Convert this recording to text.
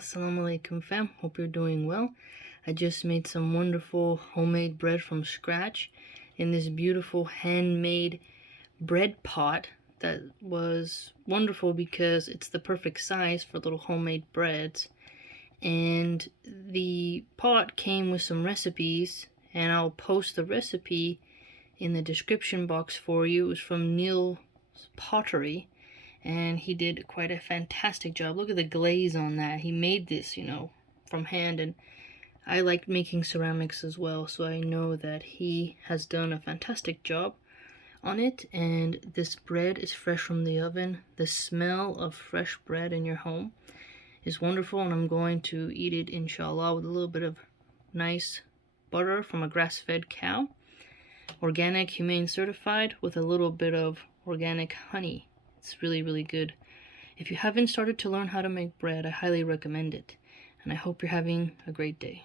Assalamu alaikum fam, hope you're doing well. I just made some wonderful homemade bread from scratch in this beautiful handmade bread pot that was wonderful because it's the perfect size for little homemade breads. And the pot came with some recipes, and I'll post the recipe in the description box for you. It was from Neil's Pottery, and he did quite a fantastic job. Look at the glaze on that. He made this, from hand, and I like making ceramics as well, so I know that he has done a fantastic job on it. And this bread is fresh from the oven. The smell of fresh bread in your home is wonderful, and I'm going to eat it inshallah with a little bit of nice butter from a grass-fed cow, organic, humane certified, with a little bit of organic honey. It's really, really good. If you haven't started to learn how to make bread, I highly recommend it. And I hope you're having a great day.